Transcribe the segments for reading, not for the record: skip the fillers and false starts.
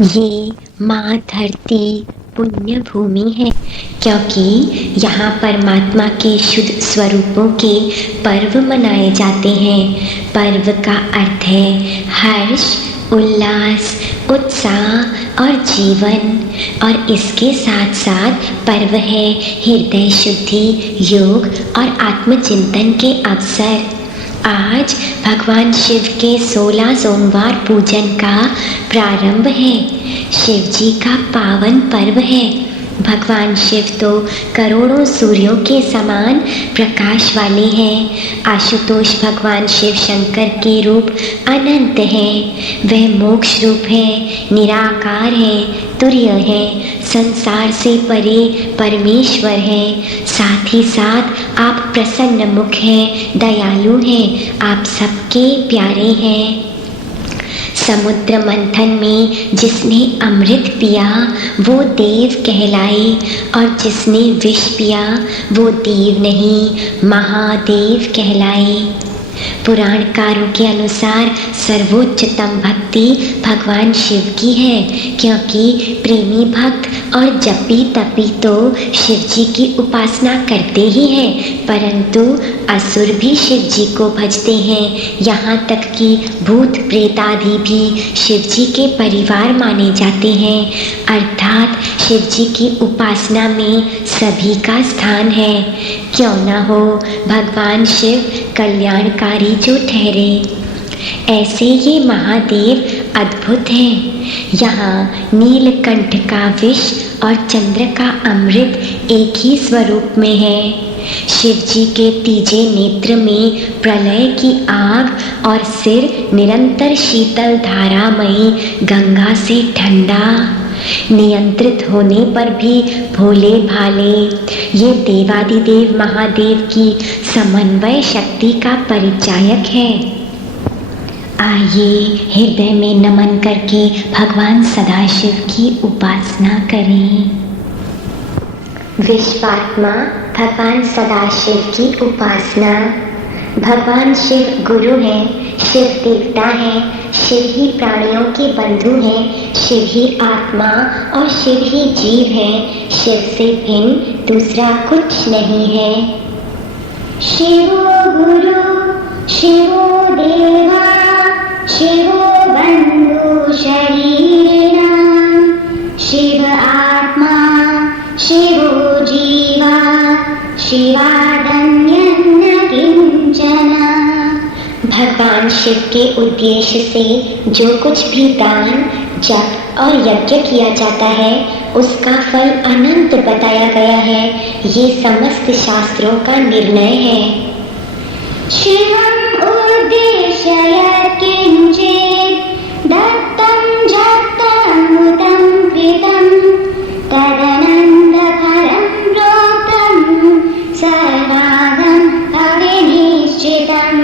ये माँ धरती पुण्य भूमि है, क्योंकि यहाँ परमात्मा के शुद्ध स्वरूपों के पर्व मनाए जाते हैं। पर्व का अर्थ है हर्ष, उल्लास, उत्साह और जीवन। और इसके साथ साथ पर्व है हृदय शुद्धि, योग और आत्मचिंतन के अवसर। आज भगवान शिव के 16 सोमवार पूजन का प्रारंभ है। शिव जी का पावन पर्व है। भगवान शिव तो करोड़ों सूर्यों के समान प्रकाश वाले हैं। आशुतोष भगवान शिव शंकर के रूप अनंत हैं। वह मोक्ष रूप है, निराकार है, तुर्य है, संसार से परे परमेश्वर है। साथ ही साथ आप प्रसन्न मुख हैं, दयालु हैं, आप सबके प्यारे हैं। समुद्र मंथन में जिसने अमृत पिया वो देव कहलाए, और जिसने विष पिया वो देव नहीं, महादेव कहलाए। पुराणकारों के अनुसार सर्वोच्चतम भक्ति भगवान शिव की है, क्योंकि प्रेमी भक्त और जपी तपी तो शिव जी की उपासना करते ही हैं, परंतु असुर भी शिव जी को भजते हैं। यहाँ तक कि भूत प्रेत आदि भी शिव जी के परिवार माने जाते हैं। अर्थात शिव जी की उपासना में सभी का स्थान है। क्यों न हो भगवान शिव कल्याणकारी जो ठहरे। ऐसे ये महादेव अद्भुत हैं। यहाँ नीलकंठ का विष और चंद्र का अमृत एक ही स्वरूप में है। शिव जी के तीजे नेत्र में प्रलय की आग और सिर निरंतर शीतल धारामयी गंगा से ठंडा। नियंत्रित होने पर भी भोले भाले। ये देवादिदेव महादेव की समन्वय शक्ति का परिचायक है। आइए हृदय में नमन करके भगवान सदाशिव की उपासना करें। विश्वात्मा भगवान सदाशिव की उपासना। भगवान शिव गुरु हैं, शिव देवता हैं, शिव ही प्राणियों के बंधु हैं, शिव ही आत्मा और शिव ही जीव हैं। शिव से भिन्न दूसरा कुछ नहीं है। शिवो गुरु शिवो देवा शिवो बंधु शरीरिणां शिव आत्मा शिवो जीवा शिवादन्यन्न किंचन। भगवान शिव के उद्देश्य से जो कुछ भी दान, जप और यज्ञ किया जाता है उसका फल अनंत बताया गया है। ये समस्त शास्त्रों का निर्णय है। शिवम् उद्देश्य यत्किंचित् दत्तं जप्तमृतं कृतं तदनन्दफलं प्रोक्तं सर्वागं अविनिश्चितम्।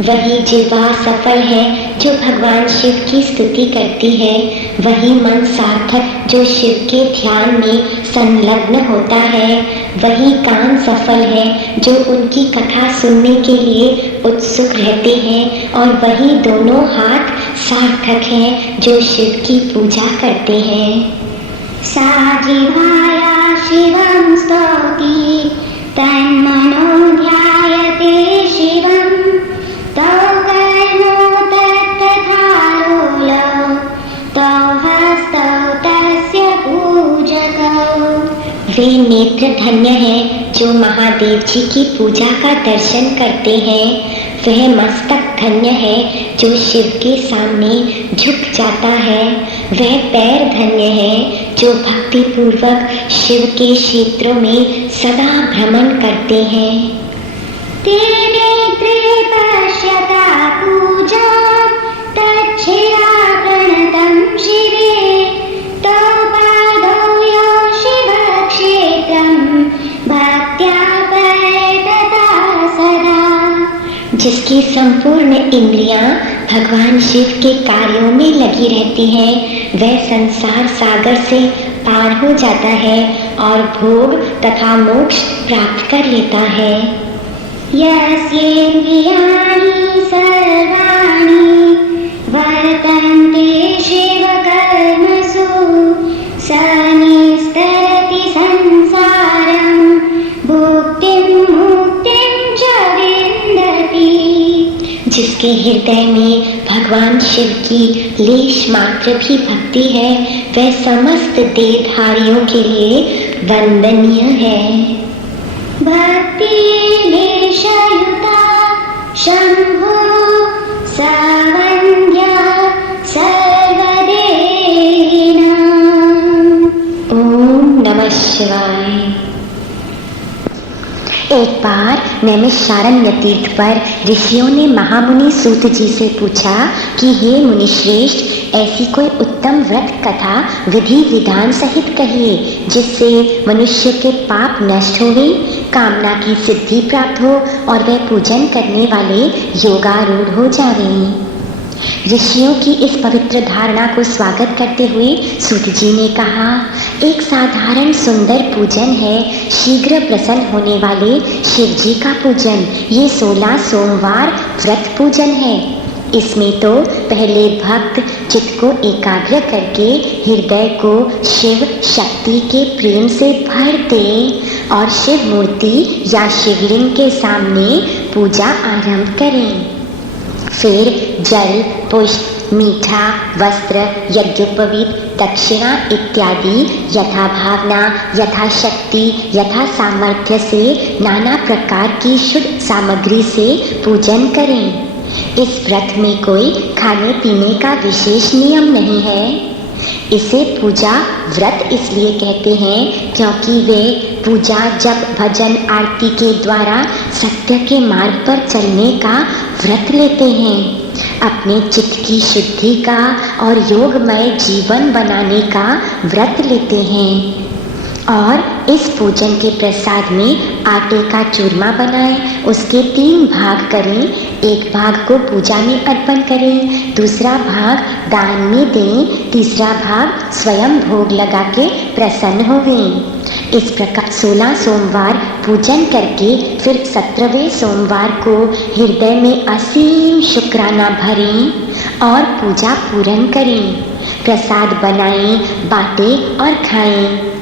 वही जिह्वा सफल है जो भगवान शिव की स्तुति करती है। वही मन सार्थक जो शिव के ध्यान में संलग्न होता है। वही कान सफल है जो उनकी कथा सुनने के लिए उत्सुक रहते हैं। और वही दोनों हाथ सार्थक हैं जो शिव की पूजा करते हैं। सा जिह्वाया शिवं स्तौति तन्मनो ध्यायते शिवं तौ कर्णो तत्तथालोलौ तौ हस्तौ तस्य पूजकौ। वे नेत्र धन्य हैं जो महादेव जी की पूजा का दर्शन करते हैं। वह मस्तक धन्य है जो शिव के सामने झुक जाता है। वह पैर धन्य है जो भक्ति पूर्वक शिव के क्षेत्रों में सदा भ्रमण करते हैं। तेरे नेत्रे पश्यता पूजा तच्छिरा प्रणतं शिवे तौ पादौ यो शिवक्षेत्रं भक्त्या पर्यटता सदा। जिसकी संपूर्ण इंद्रियां भगवान शिव के कार्यों में लगी रहती हैं, वह संसार सागर से पार हो जाता है और भोग तथा मोक्ष प्राप्त कर लेता है। यस्येन्द्रियाणि सर्वाणि वर्तन्ते शिवकर्मणि जिसके हृदय में भगवान शिव की लेश मात्र भी भक्ति है, वह समस्त देहधारियों के लिए वंदनीय है। भक्ति निशयुता शंभो सावन्या सर्वदेहिनां। ओम नमः शिवाय। एक बार नैमिषारण्य तीर्थ पर ऋषियों ने महामुनि सूत जी से पूछा कि हे मुनिश्रेष्ठ, ऐसी कोई उत्तम व्रत कथा विधि विधान सहित कहिए जिससे मनुष्य के पाप नष्ट होवे, कामना की सिद्धि प्राप्त हो और वह पूजन करने वाले योगारूढ़ हो जावे। ऋषियों की इस पवित्र धारणा को स्वागत करते हुए सूत जी ने कहा, एक साधारण सुंदर पूजन है शीघ्र प्रसन्न होने वाले शिव जी का पूजन। ये 16 सोमवार व्रत पूजन है। इसमें तो पहले भक्त चित्त को एकाग्र करके हृदय को शिव शक्ति के प्रेम से भर दे और शिव मूर्ति या शिवलिंग के सामने पूजा आरंभ करें। फिर जल, पुष्प, मीठा, वस्त्र, यज्ञोपवीत, दक्षिणा इत्यादि यथा भावना, यथा शक्ति, यथा सामर्थ्य से नाना प्रकार की शुद्ध सामग्री से पूजन करें। इस व्रत में कोई खाने पीने का विशेष नियम नहीं है। इसे पूजा व्रत इसलिए कहते हैं क्योंकि वे पूजा, जप, भजन, आरती के द्वारा सत्य के मार्ग पर चलने का व्रत लेते हैं, अपने चित्त की शुद्धि का और योगमय जीवन बनाने का व्रत लेते हैं। और इस पूजन के प्रसाद में आटे का चूरमा बनाएं, उसके 3 भाग करें। एक भाग को पूजा में अर्पण करें, दूसरा भाग दान में दें, तीसरा भाग स्वयं भोग लगा के प्रसन्न होवें। इस प्रकार 16 सोमवार पूजन करके फिर 17वें सोमवार को हृदय में असीम शुक्राना भरें और पूजा पूर्ण करें। प्रसाद बनाएं, बांटें और खाएं।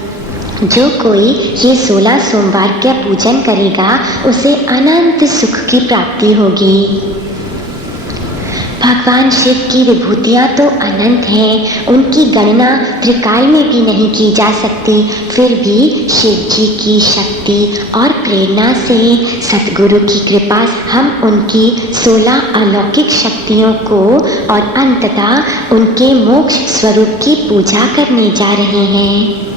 जो कोई ये 16 सोमवार का पूजन करेगा उसे अनंत सुख की प्राप्ति होगी। भगवान शिव की विभूतियाँ तो अनंत हैं, उनकी गणना त्रिकाल में भी नहीं की जा सकती। फिर भी शिव जी की शक्ति और प्रेरणा से सतगुरु की कृपा हम उनकी 16 अलौकिक शक्तियों को और अंततः उनके मोक्ष स्वरूप की पूजा करने जा रहे हैं।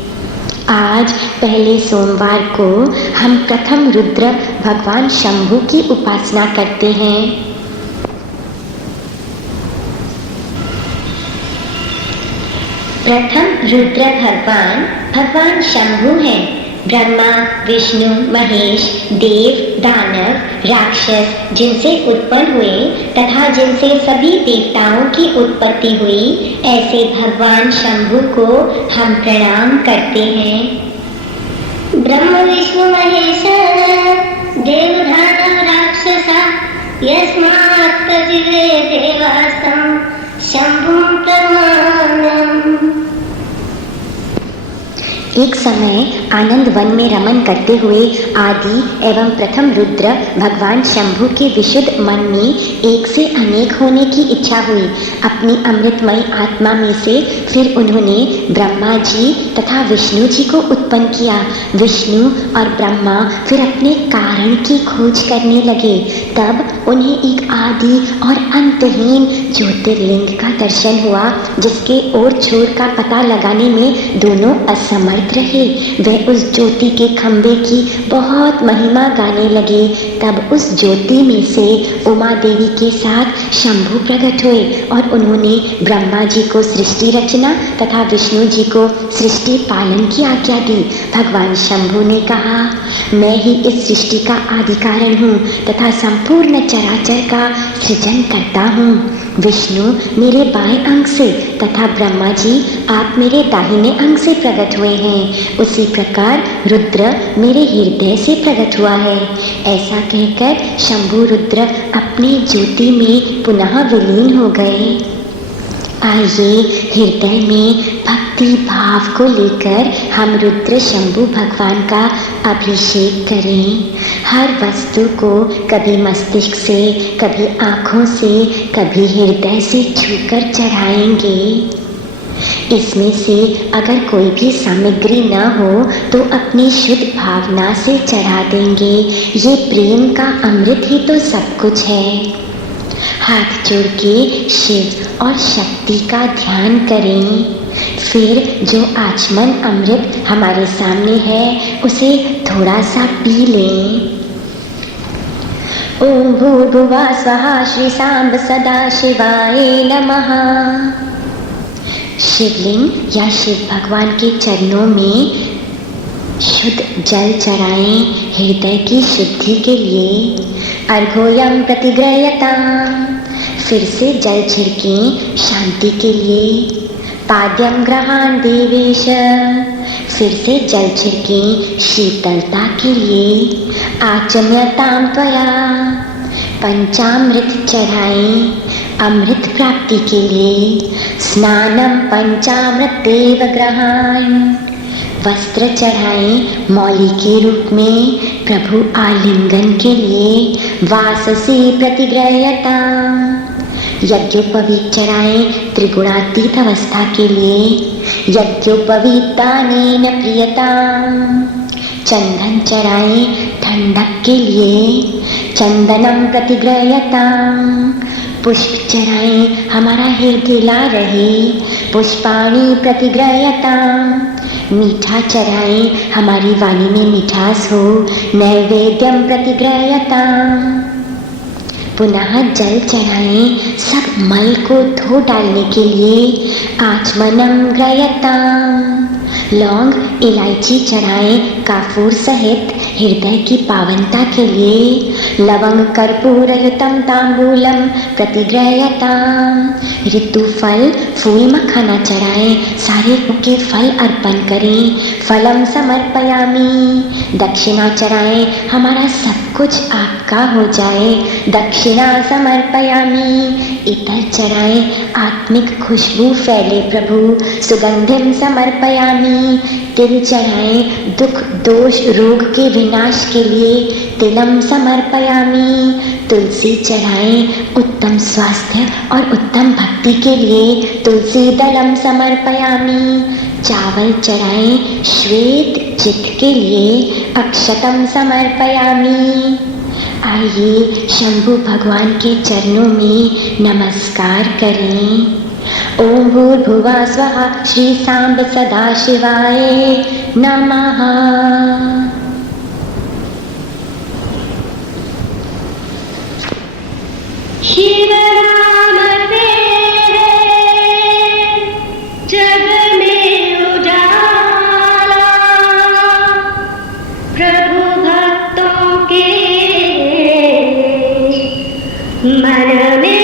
आज पहले सोमवार को हम प्रथम रुद्र भगवान शंभु की उपासना करते हैं। प्रथम रुद्र भगवान शंभु हैं। ब्रह्मा, विष्णु, महेश, देव, दानव, राक्षस जिनसे उत्पन्न हुए तथा जिनसे सभी देवताओं की उत्पत्ति हुई, ऐसे भगवान शंभु को हम प्रणाम करते हैं। ब्रह्म, विष्णु, महेश, देव, दानव, राक्षसा यस्मात् प्रचिते देवास्तं शंभुं प्रमाणम्। एक समय आनंद वन में रमन करते हुए आदि एवं प्रथम रुद्र भगवान शंभु के विशुद्ध मन में एक से अनेक होने की इच्छा हुई। अपनी अमृतमयी आत्मा में से फिर उन्होंने ब्रह्मा जी तथा विष्णु जी को उत्पन्न किया। विष्णु और ब्रह्मा फिर अपने कारण की खोज करने लगे। तब उन्हें एक आदि और अंतहीन ज्योतिर्लिंग का दर्शन हुआ, जिसके ओर छोर का पता लगाने में दोनों असमर्थ रहे। वे उस ज्योति के खंभे की बहुत महिमा गाने लगे। तब उस ज्योति में से उमा देवी के साथ शंभु प्रकट हुए और उन्होंने ब्रह्मा जी को सृष्टि रचना तथा विष्णु जी को सृष्टि पालन की आज्ञा दी। भगवान शंभु ने कहा, मैं ही इस सृष्टि का आदि कारण हूँ तथा संपूर्ण चराचर का सृजन करता हूँ। विष्णु मेरे बाएं अंग से तथा ब्रह्मा जी आप मेरे दाहिने अंग से प्रकट हुए हैं। उसी प्रकार रुद्र मेरे हृदय से प्रकट हुआ है। ऐसा कहकर शंभु रुद्र अपनी ज्योति में पुनः विलीन हो गए। आइए हृदय में भक्ति भाव को लेकर हम रुद्र शंभु भगवान का अभिषेक करें। हर वस्तु को कभी मस्तिष्क से, कभी आँखों से, कभी हृदय से छूकर चढ़ाएंगे। इसमें से अगर कोई भी सामग्री न हो तो अपनी शुद्ध भावना से चढ़ा देंगे। ये प्रेम का अमृत ही तो सब कुछ है। हाथ जोड़ के शिव और शक्ति का ध्यान करें। फिर जो आचमन अमृत हमारे सामने है उसे थोड़ा सा पी लें। ओम भूर्भुवः स्वः श्री सांब सदा शिवाय नमः। शिवलिंग या शिव भगवान के चरणों में शुद्ध जल चढ़ाएं हृदय की शुद्धि के लिए। अर्घोयम प्रतिगृह्यताम्। फिर से जल छिड़कें शांति के लिए। पाद्यम ग्रहाण देवेश। फिर से जल छिड़कें शीतलता के लिए। आचम्यताम त्वया। पंचामृत चढ़ाएं अमृत प्राप्ति के लिए। स्नानम पंचामृतेव ग्रहाण। वस्त्र चढ़ाएं मौली के रूप में प्रभु आलिंगन के लिए। वाससी प्रतिगृह्यता। यज्ञोपवीत चढ़ाएं त्रिगुणातीत अवस्था के लिए। यज्ञोपवीत दानेन प्रियता। चंदन चढ़ाएं ठंडक के लिए। चंदनम प्रतिगृह्यता। पुष्प चढ़ाएं हमारा हृदय ला रहे। पुष्पाणि प्रतिगृह्यता। मीठा चढ़ाएं हमारी वाणी में मिठास हो। नैवेद्यम प्रतिगृह्यता। पुनः जल चढ़ाएं सब मल को धो डालने के लिए। आचमनम गृह्यता। लौंग इलायची चढ़ाएं काफूर सहित हृदय की पावनता के लिए। लवंग कर्पूरयुतम तांबूलम प्रतिगृह्यता। ऋतु फल फूल मखाना चढ़ाएं सारे के फल अर्पण करें। फलम समर्पयामि। दक्षिणा चढ़ाएं हमारा सब कुछ आपका हो जाए। दक्षिणा समर्पयामि। इतर चढ़ाएं आत्मिक खुशबू फैले प्रभु। सुगंधिम समर्पयामि। तिल चढ़ाएं दुख दोष रोग के विनाश के लिए। तिलम समर्पयामि। तुलसी चढ़ाएं उत्तम स्वास्थ्य और उत्तम भक्ति के लिए। तुलसी दलम समर्पयामि। चावल चढ़ाएं श्वेत चित्त के लिए। अक्षतम समर्पयामि। आइए शंभु भगवान के चरणों में नमस्कार करें। ओम भूर्भुवः स्वः श्री सांब सदा शिवाय नमः। शिव नाम से जग में उजाला। प्रभु भक्तों के मन में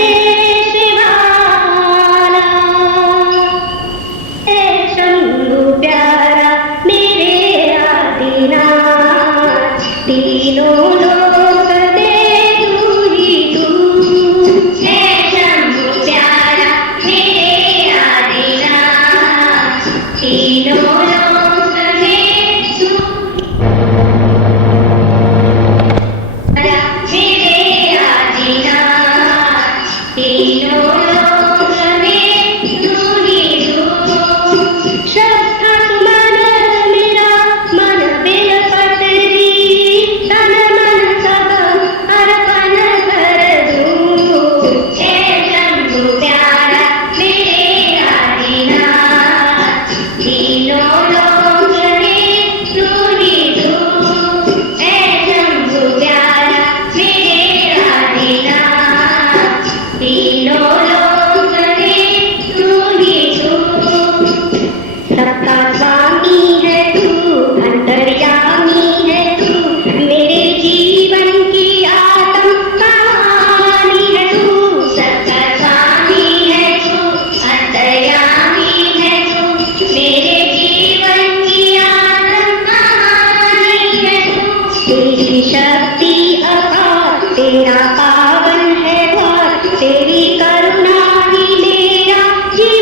तेरा पावन है द्वार, तेरी करुणा ही मेरा जीवन।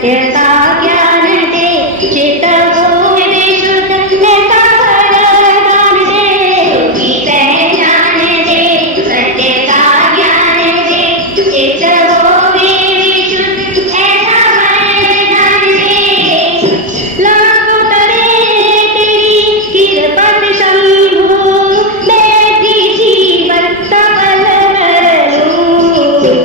सत्य का ज्ञान दे, चित्त को विशुद्ध ऐसा वरदान दे। योगी पहचान दे, सत्य का ज्ञान दे, चित्त को विशुद्ध ऐसा वरदान दे। लाखों करे तेरी कृपा शंभू, मैं भी जीवन सफल कर लूं।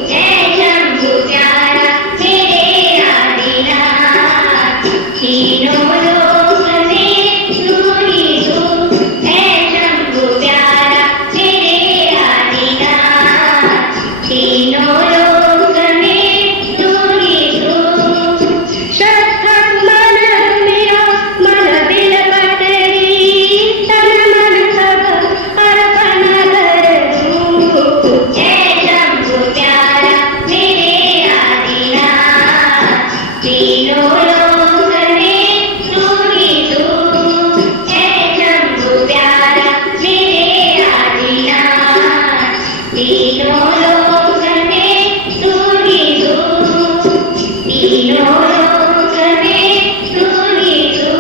जय शंभू प्यारा मेरे आदिनाथ, तीनों लोक में तू ही तू। जय शंभू प्यारा मेरे आदिनाथ, तीनों लोक में तू ही तू। श्रद्धा मन मेरा मन बिलपत री, तन मन सब अर्पण कर दूं। जय शंभू प्यारा मेरे आदिनाथ, तीनों लोक में तू ही तू। जय शंभू प्यारा मेरे आदिनाथ, तीनों लोक में तू ही तू। तीनों लोक में तू ही तू।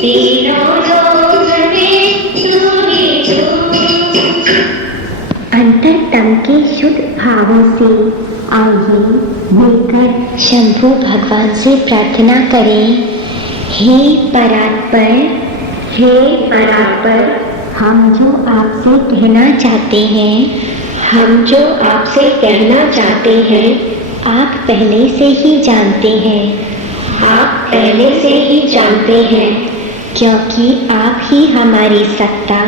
तीनों लोक में तू ही तू। अंतरतम के शुद्ध भावों से आइए मिलकर शंभु भगवान से प्रार्थना करें। हे परात्पर, हे परात्पर, हम जो आपसे कहना चाहते हैं, हम जो आपसे कहना चाहते हैं, आप पहले से ही जानते हैं, आप पहले से ही जानते हैं, क्योंकि आप ही हमारी सत्ता,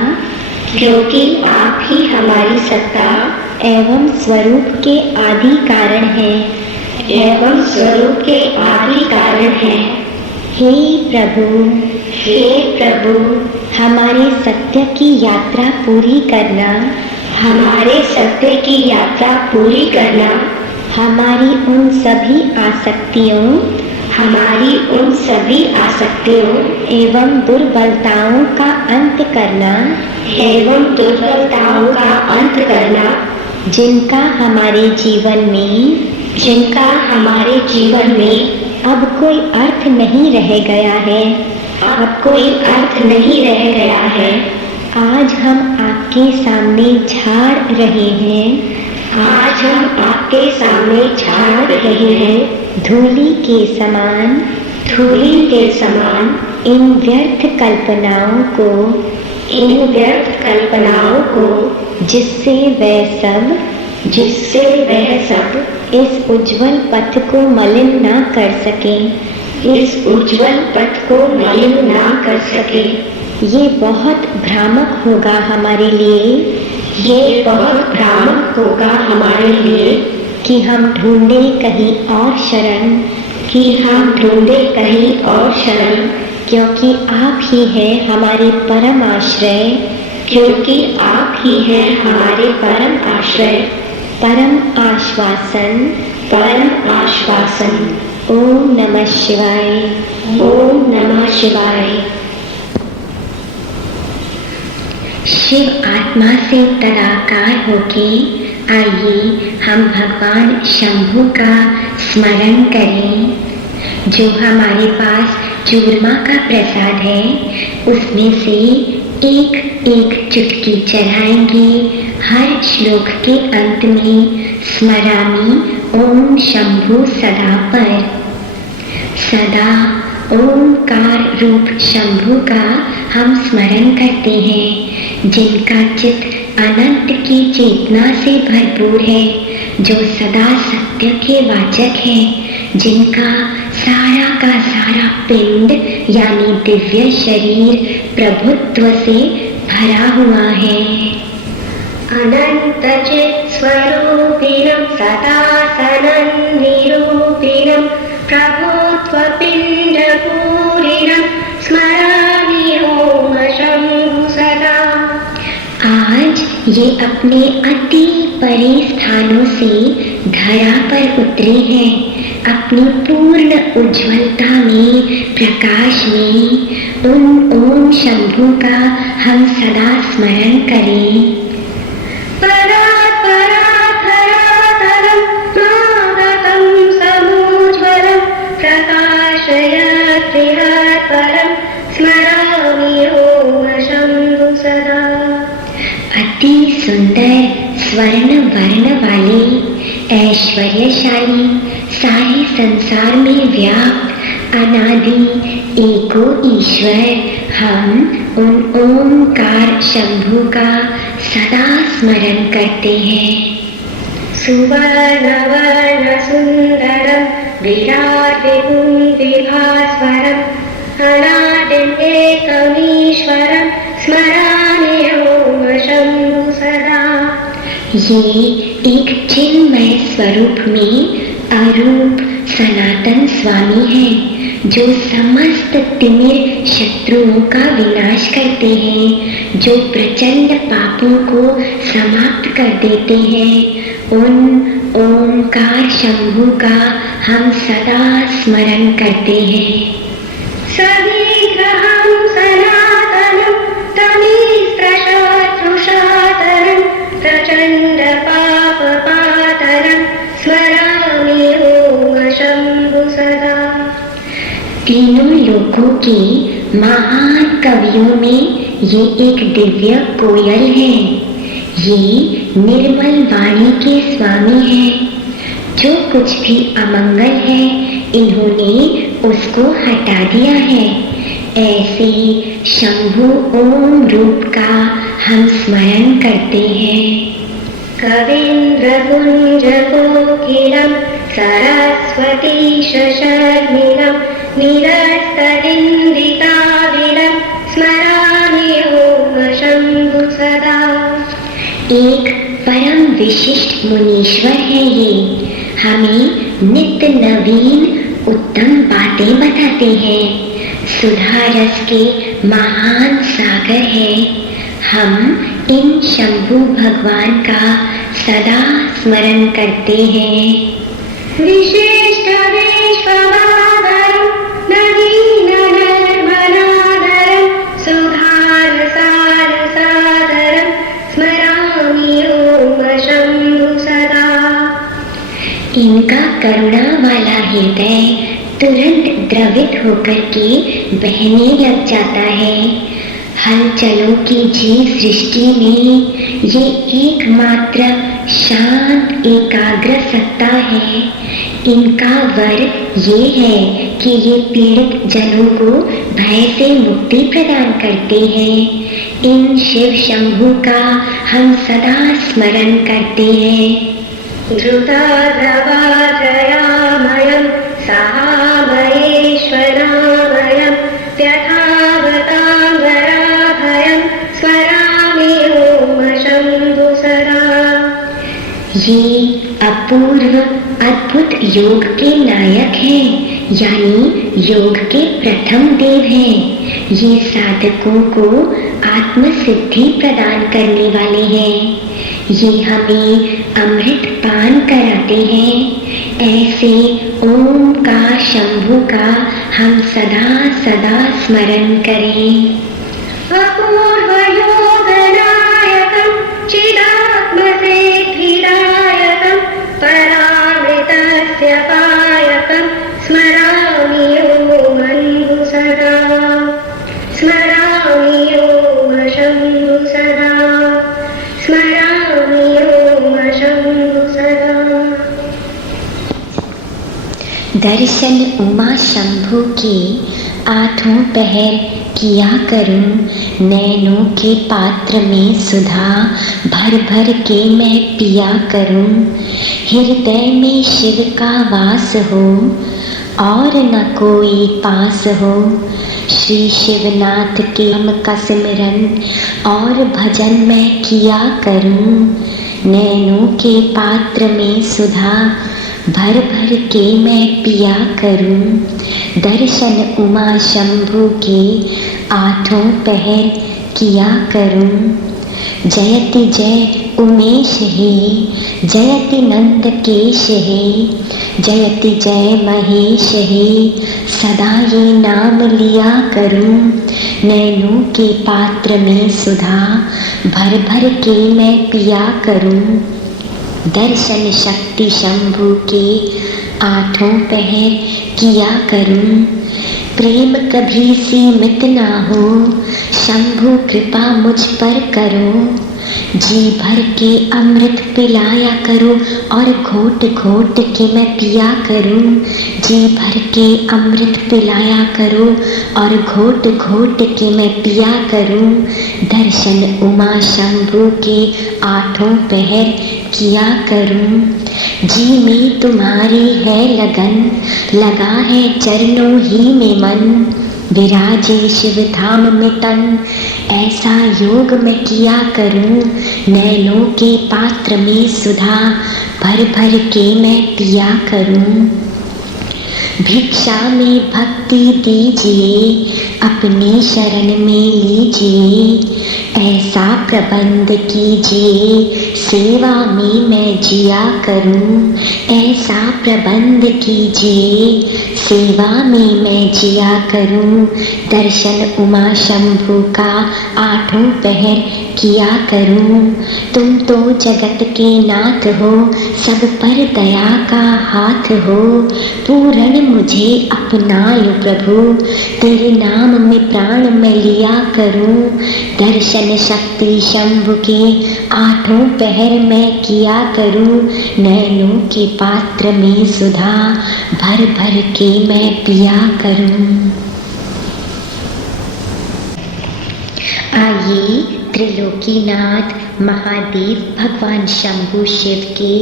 क्योंकि आप ही हमारी सत्ता एवं स्वरूप के आदि कारण हैं, एवं स्वरूप के आदि कारण हैं। हे प्रभु, हे प्रभु, हमारे सत्य की यात्रा पूरी करना, हमारे सत्य की यात्रा पूरी करना, हमारी उन सभी आसक्तियों, हमारी उन सभी आसक्तियों एवं दुर्बलताओं का अंत करना, एवं दुर्बलताओं का अंत करना, जिनका हमारे जीवन में, जिनका हमारे जीवन में अब कोई अर्थ नहीं रह गया है, अब कोई अर्थ नहीं रह गया है। आज हम आपके सामने झाड़ रहे हैं, आज हम आपके सामने झाड़ रहे हैं धूलि के समान, धूलि के समान इन व्यर्थ कल्पनाओं को, इन व्यर्थ कल्पनाओं को, जिससे वह सब इस उज्जवल पथ को मलिन ना कर सके, इस उज्जवल पथ को मलिन ना कर सके। ये बहुत भ्रामक होगा हमारे लिए, ये बहुत भ्रामक होगा हमारे लिए कि हम ढूंढे कहीं और शरण, कि हम ढूंढे कहीं और शरण, क्योंकि आप ही हैं हमारे परम आश्रय, क्योंकि आप ही हैं हमारे परम आश्रय, परम आश्वासन, परम आश्वासन। ओम नमः शिवाय, ओम नमः शिवाय। शिव आत्मा से तदाकार होके आइए हम भगवान शंभु का स्मरण करें। जो हमारे पास चूरमा का प्रसाद है उसमें से एक एक चुटकी चढ़ाएंगे। हर श्लोक के अंत में स्मरामि ओम शंभु सदा पर। सदा ओंकार रूप शंभु का हम स्मरण करते हैं, जिनका चित्त अनंत की चेतना से भरपूर है, जो सदा सत्य के वाचक है, जिनका सारा का सारा पिंड यानी दिव्य शरीर प्रभुत्व से भरा हुआ है। अनंत चित् स्वरूपिणं सदा सनन्निरूपिणं प्रभुत्व पिंड पूरिणं स्मरामि ओम शंभु सदा। आज ये अपने अति परे स्थानों से धरा पर उतरे हैं। अपनी पूर्ण उज्ज्वलता में, प्रकाश में उन ओम शंभु का हम सदा स्मरण करें। परात्परात्तरं नागतं समूज्ज्वलं ऐश्वर्यशाली, सारे संसार में व्याप्त अनादि एको ईश्वर, हम उन ओंकार शंभु का सदा स्मरण करते हैं। सुवर्णवर्ण सुंदरम विराट विभुं विभास्वरम अनादिं एकमीश्वरं स्मरामि ओम शंभु सदा। ये एक चिन्मय स्वरूप में अरूप सनातन स्वामी हैं, जो समस्त तिमिर शत्रुओं का विनाश करते हैं, जो प्रचंड पापों को समाप्त कर देते हैं। उन ओंकार शंभु का हम सदा स्मरण करते हैं। सविग्रहं सनातनं तमीस्त्रशत्रुशातनं प्रचण्ड पापपातनं स्मरामि ओम शंभु सदा। तीनों लोकों के महान कवियों में ये एक दिव्य कोयल है। ये निर्मल वाणी के स्वामी हैं। जो कुछ भी अमंगल है, इन्होंने उसको हटा दिया है। ऐसे शंभु ओम रूप का हम स्मरण करते हैं। कवीन्द्र कुंज कोकिलं सरस्वती शर्मिलं निरस्तनिन्दिताविलं स्मरामि ओम शंभु सदा। एक परम विशिष्ट मुनीश्वर है ये, हमें नित्य नवीन उत्तम बातें बताते हैं। सुधा रस के महान सागर है। हम इन शंभु भगवान का सदा स्मरण करते हैं। विशिष्ट विश्वमाधरं नवीन निर्मलाधरं सुधार सार सादरं स्मरामि ओम शंभु सदा। इनका करुणा वाला हृदय तुरंत द्रवित होकर के बहने लग जाता है। हलचलों की जीव सृष्टि में ये एकमात्र शांत एकाग्र सत्ता है। इनका वर ये है कि ये पीड़ित जनों को भय से मुक्ति प्रदान करते हैं। इन शिव शंभु का हम सदा स्मरण करते हैं। द्रुताद्रवाजयामयं सहाभयेश्वराभयं व्यथावताङ्गराभयं स्मरामि ओम शंभु सदा। ये अपूर्व अद्भुत योग के नायक हैं, यानी योग के प्रथम देव हैं। ये साधकों को आत्म सिद्धि प्रदान करने वाले हैं। ये हमें अमृत पान कराते हैं। ऐसे ओंकार शंभु का हम सदा सदा स्मरण करें। अपूर्व योगनायकं चिदात्मसिद्धिदायकं परामृतस्य पायकं स्मरामि ओम शंभु सदा। स्मरामि ओम शंभु सदा। स्मरामि ओम शंभु सदा। दर्शन उमा शंभु के आठों पहर किया करूं। नैनों के पात्र में सुधा भर भर के मैं पिया करूं। हृदय में शिव का वास हो और न कोई पास हो। श्री शिवनाथ के नाम का सिमरन और भजन मैं किया करूं। नैनों के पात्र में सुधा भर भर के मैं पिया करूं। दर्शन उमा शंभु के आठों पहर किया करूं। जयति जय उमेश हे, जयति नंद केश हे, जयति जय महेश हे, सदा ये नाम लिया करूं। नैनों के पात्र में सुधा भर भर के मैं पिया करूं। दर्शन शक्ति शंभु के आठों पहर किया करूं। प्रेम कभी सीमित ना हो, शंभु कृपा मुझ पर करो। जी भर के अमृत पिलाया करो और घोट घोट के मैं पिया करूं। जी भर के अमृत पिलाया करो और घोट घोट के मैं पिया करूं। दर्शन उमा शंभू के आठों पहर किया करूं। जी में तुम्हारी है लगन, लगा है चरणों ही में मन। विराजे शिव धाम में तन, ऐसा योग मैं किया करूं। नैनों के पात्र में सुधा भर भर के मैं पिया करूं। भिक्षा में भक्ति दीजिए, अपनी शरण में लीजिए। ऐसा प्रबंध कीजिए, सेवा में मैं जिया करूं। ऐसा प्रबंध कीजिए, सेवा में मैं जिया करूं। दर्शन उमा शंभू का आठों पहर किया करूं। तुम तो जगत के नाथ हो, सब पर दया का हाथ हो। पूर्ण मुझे अपना लो प्रभु, तेरे नाम में प्राण मैं लिया करूं। दर्शन शक्ति शंभु के आठों पहर मैं किया करूं। नैनों के पात्र में सुधा भर भर के मैं पिया करूं। आइए त्रिलोकीनाथ महादेव भगवान शंभु शिव के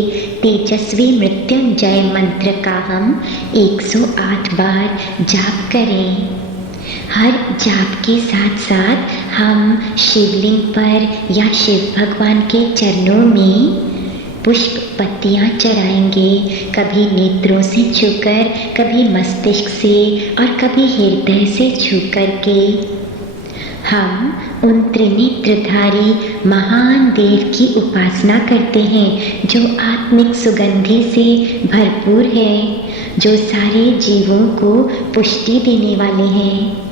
तेजस्वी मृत्युंजय मंत्र का हम 108 बार जाप करें। हर जाप के साथ साथ हम शिवलिंग पर या शिव भगवान के चरणों में पुष्प पत्तियाँ चढ़ाएंगे, कभी नेत्रों से छूकर, कभी मस्तिष्क से और कभी हृदय से छूकर के हम उन त्रिनेत्रधारी महान देव की उपासना करते हैं जो आत्मिक सुगंधि से भरपूर है, जो सारे जीवों को पुष्टि देने वाले हैं।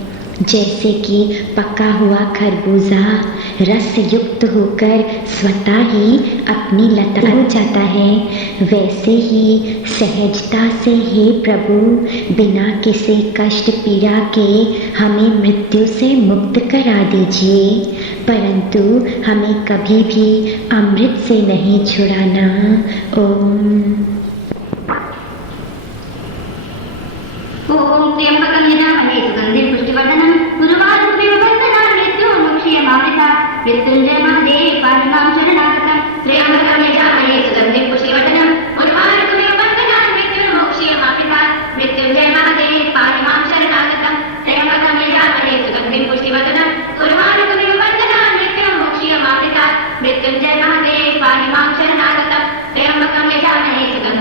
जैसे कि पका हुआ खरबूजा रस युक्त होकर स्वतः ही अपनी लता हो जाता है, वैसे ही सहजता से हे प्रभु बिना किसी कष्ट पीड़ा के हमें मृत्यु से मुक्त करा दीजिए, परंतु हमें कभी भी अमृत से नहीं छुड़ाना। ओम त्र्यंबकं यजामहे सुगन्धिं पुष्टिवर्धनं उर्वारुकमिव बन्धनान् मृत्योर्मुक्षीयमामृता मृत्युञ्जय महादेव पाहि मां शरणागतं। त्र्यंबकं यजामहे सुगन्धिं पुष्टिवर्धनं उर्वारुकमिव बन्धनान् मृत्योर्मुक्षीयमामृता मृत्युञ्जय महादेव पाहि मां शरणागतं। त्र्यंबकं यजामहे सुगन्धिं पुष्टिवर्धनं उर्वारुकमिव बन्धनान् मृत्योर्मुक्षीयमामृता मृत्युञ्जय महादेव पाहि मां शरणागतं। त्र्यंबकं यजामहे सुगन्धिं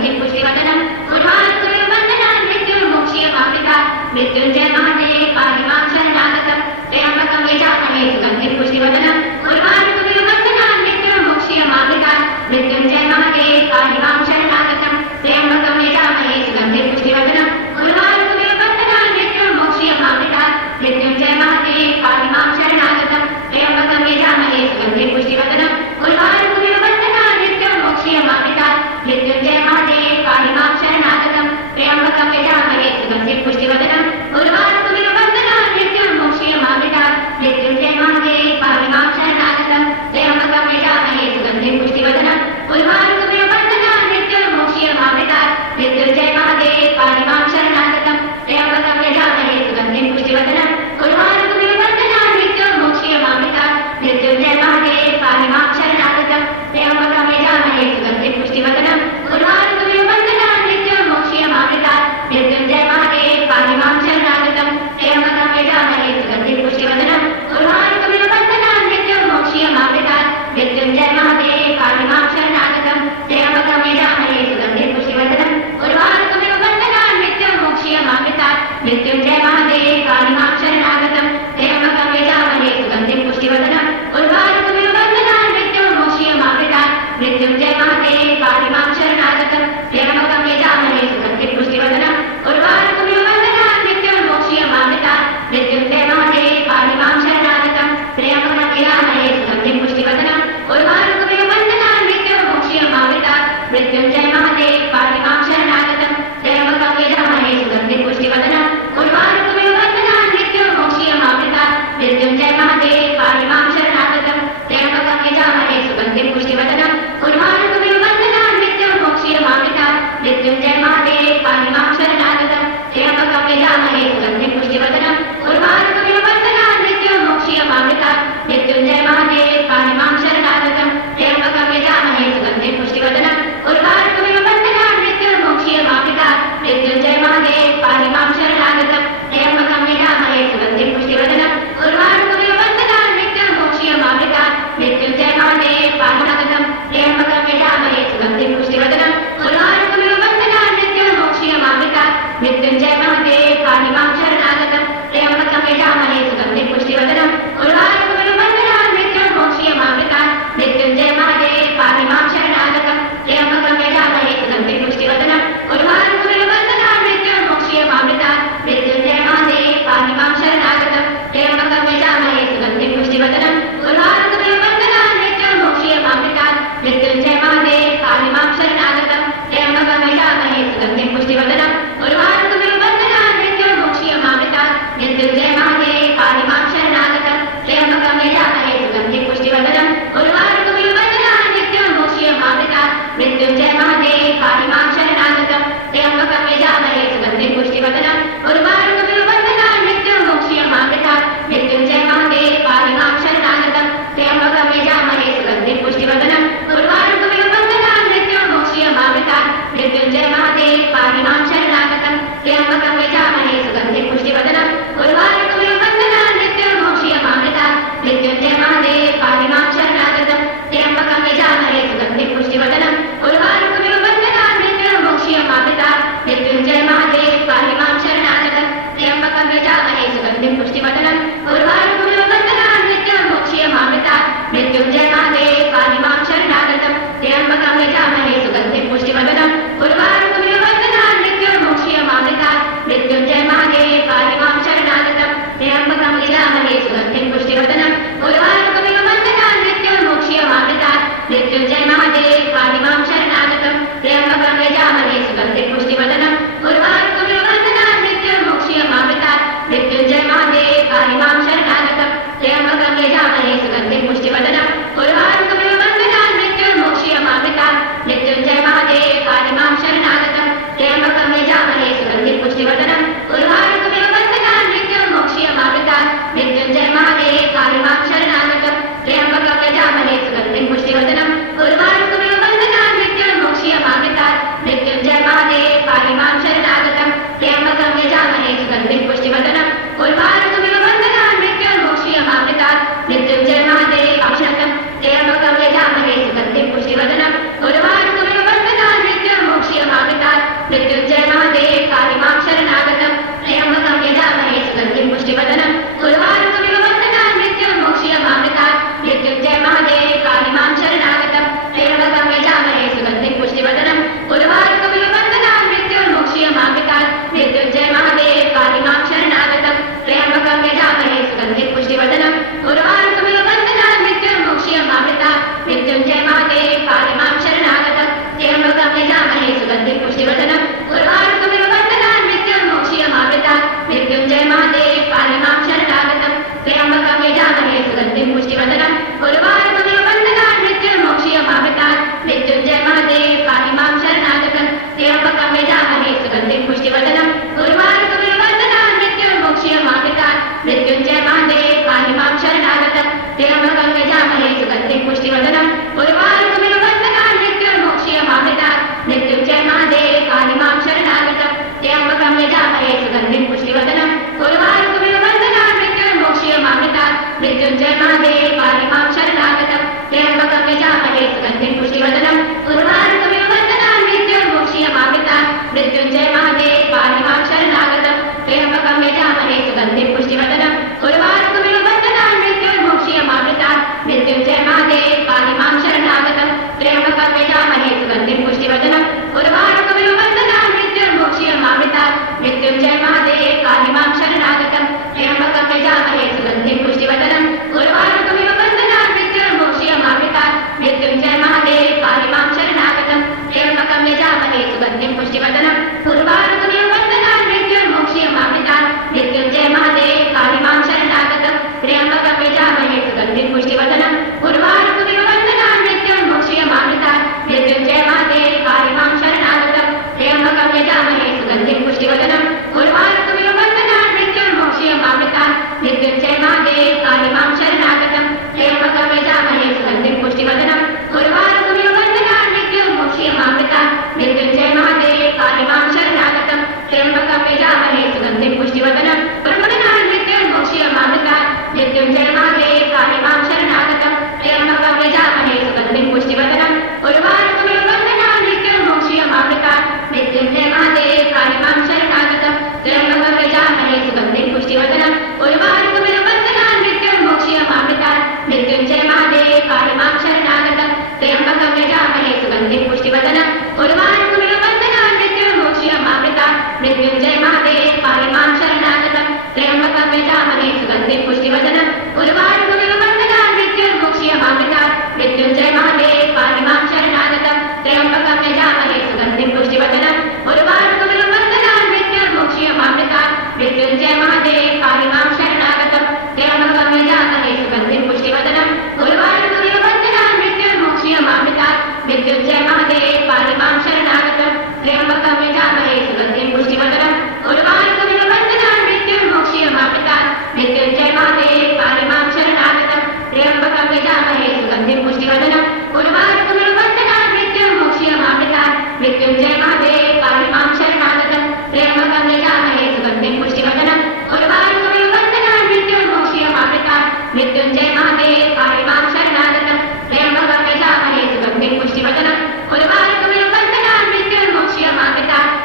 उर्वारुकमिव बन्धनान् मृत्युर्मोक्ष्यमामृतात् मृत्युञ्जय महादेव अक्षतम् त्र्यम्बकं यजामहे सुगन्धिं पुष्टिवर्धनम् उर्वारुकमिव बन्धनान् मृत्युर्मोक्ष्यमामृतात् मृत्युञ्जय महादेव कालिमां शरणागतम् त्र्यम्बकं यजामहे सुगन्धिं पुष्टिवर्धनम् उर्वारुकमिव बन्धनान् मृत्युर्मोक्ष्यमामृतात् मृत्युञ्जय महादेव कालिमां शरणागतम् त्र्यम्बकं यजामहे सुगन्धिं पुष्टिवर्धनम् उर्वारुकमिव बन्धनान् मृत्युर्मोक्ष्यमामृतात् मृत्युञ्जय महादेव कालिमां शरणागतम् त्र्यम्बकं यजामहे सुगन्धिं पुष्टिवर्धनम् उर्वारुकमिव बन्धनान् मृत्युर्मोक्ष्यमामृतात् मृत्युञ्जय महादेव कालिमां शरणागतम् त्र्यम्बकं यजामहे सुगन्धिं पुष्टिवर्धनम् उर्वारुकमिव बन्धनान् मृत्युर्मोक्ष्यमामृतात् मृत्युञ्जय महादेव कालिमां शरणागतम् त्र्यम्बकं यजामहे सुगन्धिं पुष्टिवर्धनम् उर्वारुकमिव बन्धनान् मृत्युर्मोक्ष्यमामृतात् मृत्युञ्जय महादेव कालिमां शरणागतम् त्र्यम्बकं यजामहे सुगन्धिं पुष्टिवर्धनम् उर्वारुकमिव बन्धनान् मृत्युर्मोक्ष्यमामृतात् मृत्युञ्जय महादेव कालिमां शरणागतम् त्र्यम्बकं यजामहे सुगन्धिं पुष्टिवर्धनम् उर्वारुकमिव बन्धनान् मृत्युर्मोक्ष्यमामृतात् मृत्युञ्जय महादेव कालिमां शरणागतम् त्र्यम्बकं यजामहे सुगन्धिं पुष्टिवर्धनम् उर्वारुकमिव बन्धनान् मृत्युर्मोक्ष्यमामृतात् मृत्युञ्जय महादेव कालिमां शरणागतम् त्र्यम्बकं यजामहे सुगन्धिं पुष्टिवर्धनम् उर्वारुकमिव बन्धनान् मृत्युर्मोक्ष्यमामृतात् मृत्युञ्जय महादेव कालिमां शरणागतम् त्र्यम्बकं यजामहे सुगन्धिं पुष्टिवर्धनम् उर्वारुकमिव बन्धनान् मृत्युर्मोक्ष्यमामृतात् मृत्युञ्जय महादेव कालिमां शरणागतम् त्र्यम्बकं यजामहे सुगन्धिं पुष्टिवर्धनम् उर्वारुकमिव बन्धनान् मृत्युर्मोक्ष्यमामृतात् मृत्युञ्जय महादेव कालिमां शरणागतम् त्र्यम्बकं यजामहे सुगन्धिं पुष्टिवर्धनम् उर्वारुकमिव बन्धनान् मृत्युर्मोक्ष्यमामृतात् मृत्युञ्जय महादेव कालिमां शरणागतम् त्र्यम्बकं यजामहे सुगन्धिं पुष्टिवर्धनम् उर्वारुकमिव बन्धनान् मृत्युर्मोक्ष्यमामृतात् मृत्युञ्जय महादेव कालिमां शरणागतम् त्र्यम्बकं यजामहे सुगन्धिं पुष्टिवर्धनम् उर्वारुकमिव बन्धनान् मृत्युर्मोक्ष्यमामृतात् मृत्युञ्जय महादेव कालिमां शरणागतम् त्र्यम्बकं यजामहे सुगन्धिं पुष्टिवर्धनम् उर्वारुकमिव बन्धनान् मृत्युर्मोक्ष्यमामृतात् मृत्युञ्जय महादेव कालिमां शरणागतम् त्र्यम्बकं यजामहे सुगन्धिं पुष्टिवर्धनम् उर्वारुकमिव बन्धनान् मृत्युर्मोक्ष्यमामृतात् मृत्युञ्जय महादेव कालिमां शरणागतम् त्र्यम्बकं यजामहे सुगन्धिं पुष्टिवर्धनम् उर्वारुकमिव मृत्युर्मोक्ष्यमामृतात् मृत्युञ्जय महादेव कालिमां शरणागतम् त्र्यम्बकं यजामहे सुगन्धिं पुष्टिवर्धनम् उर्वारुकमिव बन्धनान् मृत्युर्मोक्ष्यमामृतात् मृत्युञ्जय महादेव कालिमां शरणागतम् त्र्यम्बकं यजामहे सुगन्धिं पुष्टिवर्धनम् उर्वारुकमिव बन्धनान् मृत्युर्मोक्ष्यमामृतात् मृत्युञ्जय महादेव कालिमां शरणागतम् त्र्यम्बकं यजामहे सुगन्धिं पुष्टिवर्धनम् उर्वारुकमिव बन्धनान् मृत्युर्मोक्ष्यमामृतात् मृत्युञ्जय महादेव कालिमां शरणागतम् त्र्यम्बकं यजामहे सुगन्धिं पुष्टिवर्धनम् उर्वारुकमिव बन्धनान् मृत्युर्मोक्ष्यमामृतात् मृत्युञ्जय महादेव कालिमां शरणागतम् त्र्यम्बकं यजामहे सुगन्धिं पुष्टिवर्धनम् उर्वारुकमिव बन्धनान् मृत्युर्मोक्ष्यमामृतात् मृत्युञ्जय महादेव कालिमां शरणागतम् त्र्यम्बकं यजामहे सुगन्धिं पुष्टिवर्धनम् उर्वारुकमिव बन्धनान् मृत्युर्मोक्ष्यमामृतात् मृत्युञ्जय महादेव कालिमां शरणागतम् त्र्यम्बकं यजामहे सुगन्धिं पुष्टिवर्धनम् उर्वारुकमिव बन्धनान् मृत्युर्मोक्ष्यमामृतात् मृत्युञ्जय महादेव कालिमां शरणागतम् त्र्यम्बकं यजामहे सुगन्धिं पुष्टिवर्धनम् उर्वारुकमिव बन्धनान् मृत्युर्मोक्ष्यमामृतात् मृत्युञ्जय महादेव कालिमां शरणागतम् त्र्यम्बकं यजामहे सुगन्धिं पुष्टिवर्धनम् उर्वारुकमिव बन्धनान् मृत्युर्मोक्ष्यमामृतात् मृत्युञ्जय महादेव कालिमां शरणागतम् त्र्यम्बकं यजामहे सुगन्धिं पुष्टिवर्धनम् उर्वारुकमिव बन्धनान् मृत्युर्मोक्ष्यमामृतात्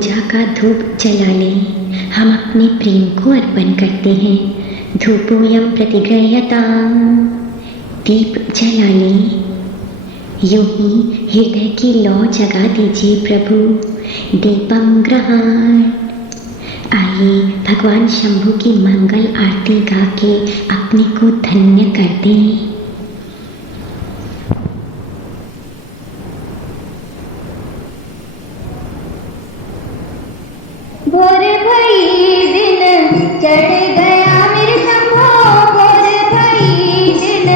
पूजा का धूप जला लें। हम अपने प्रेम को अर्पण करते हैं। धूपोऽयं प्रतिगृह्यताम्। दीप जला लें। यूं ही हृदय की लौ जगा दीजिए प्रभु। दीपम ग्रहाण। आइए भगवान शंभु की मंगल आरती गा के अपने को धन्य कर दें। भोर भई दिन चढ़ गया मेरे शंभो, भोर भई दिन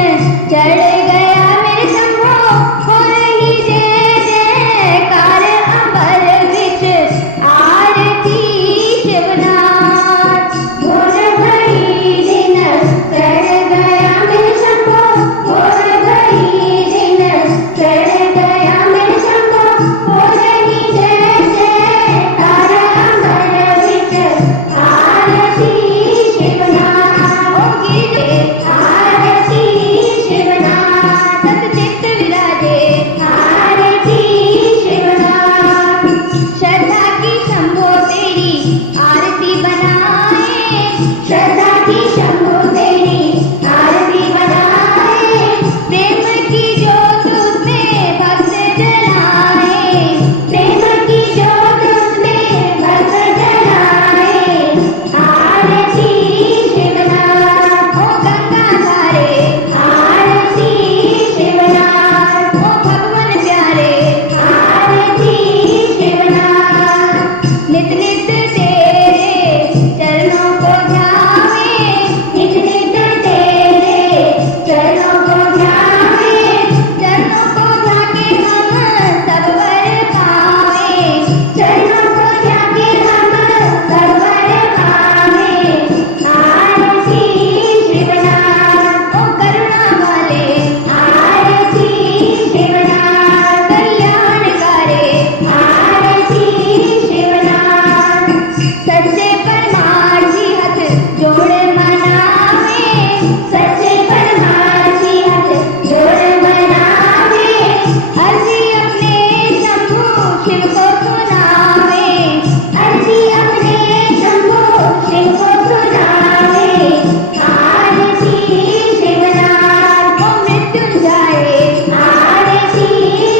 चढ़ गया मेरे शंभो, हो रही जय जयकार अंबर विच आरती शिवनाथ। भोर भई दिन चढ़ गया मेरे शंभो, भोर भई दिन चढ़ गया मेरे शंभो, हो रही जय जयकार अंबर विच आरती शिवनाथ। ओ गिरजे आरती शिवनाथ, सतचित्त विराजे आरती शिवनाथ। श्रद्धा की शंभो तेरी आरती बनाए, श्रद्धा की शंभो तेरी आरती बनाए, प्रेम की ज्योत उसमें भक्त जलाए, प्रेम की ज्योत उसमें भक्त जलाए, आरती शिवनाथ। ओ गंगा धारे आरती शिवनाथ, ओ भगवन प्यारे आरती शिवनाथ। नित नित तेरे चरणों को ध्यावे, नित नित तेरे चरणों को ध्यावे, चरणों को ध्याके हम सब वर पावे, चरणों को ध्याके हम सब वर पावे, आरती शिवनाथ। ओ करुणा वाले आरती शिवनाथ, कल्याणकारी आरती शिवनाथ। सच्चे परमार्थी हाथ जोड़ मनावे, सच्चे परमार्थी हाथ जोड़ मनावे, अर्जी अपने शंभु शिव को सुनावे, अर्जी अपने शंभु शिव को सुनावे, आरती शिवनाथ। ओ मृत्युंजय आरती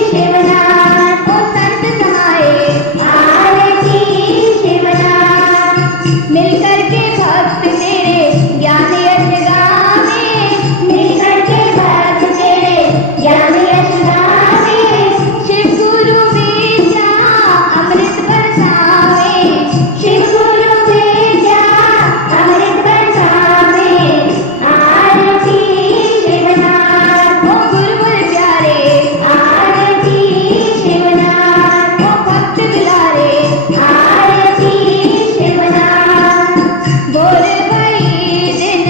शिवनाथ, ओ संत सहाय आरती शिवनाथ। मिलकर के भक्त तेरे ज्ञान यश गावे, मिलकर के भक्त तेरे ज्ञान यश गावे, शिव गुरु विद्या अमृत बरसावे, शिव गुरु विद्या अमृत बरसावे, आरती शिवनाथ। ओ गुरुवर प्यारे आरती शिवनाथ, ओ भक्त दुलारे आरती शिवनाथ। भोर भई दिन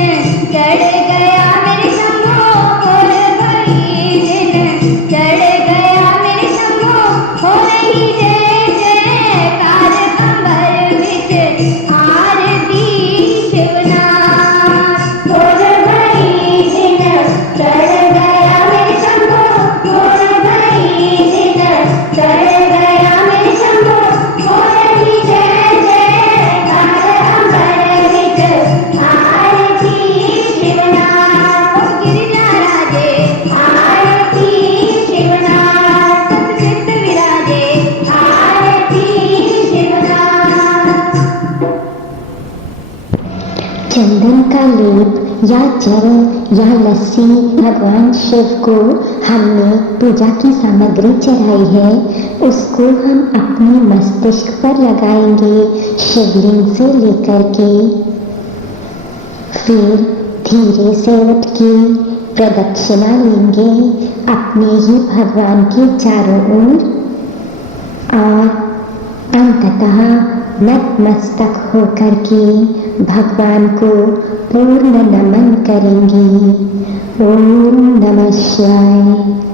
चढ़ गया मेरे शंभो, भोर भई दिन चढ़ गया मेरे शंभो, हो रही जय जयकार अंबर विच आरती शिवनाथ। भोर भई दिन चढ़ गया मेरे शंभो, भोर भई दिन चढ़ गया मेरे शंभो, हो रही जय जयकार अंबर विच आरती शिवनाथ। ओ गिरिजा राजे आरती शिवनाथ, सतचित्त विराजे आरती शिवनाथ। चंदन का लेप या जल या लस्सी भगवान शिव को हमने पूजा की सामग्री चढ़ाई है, उसको हम अपने मस्तिष्क पर लगाएंगे शिवलिंग से लेकर के। फिर धीरे से उठ के प्रदक्षिणा लेंगे अपने ही भगवान के चारों ओर और अंततः नतमस्तक होकर के भगवान को पूर्ण नमन करेंगे। ओम नमः शिवाय।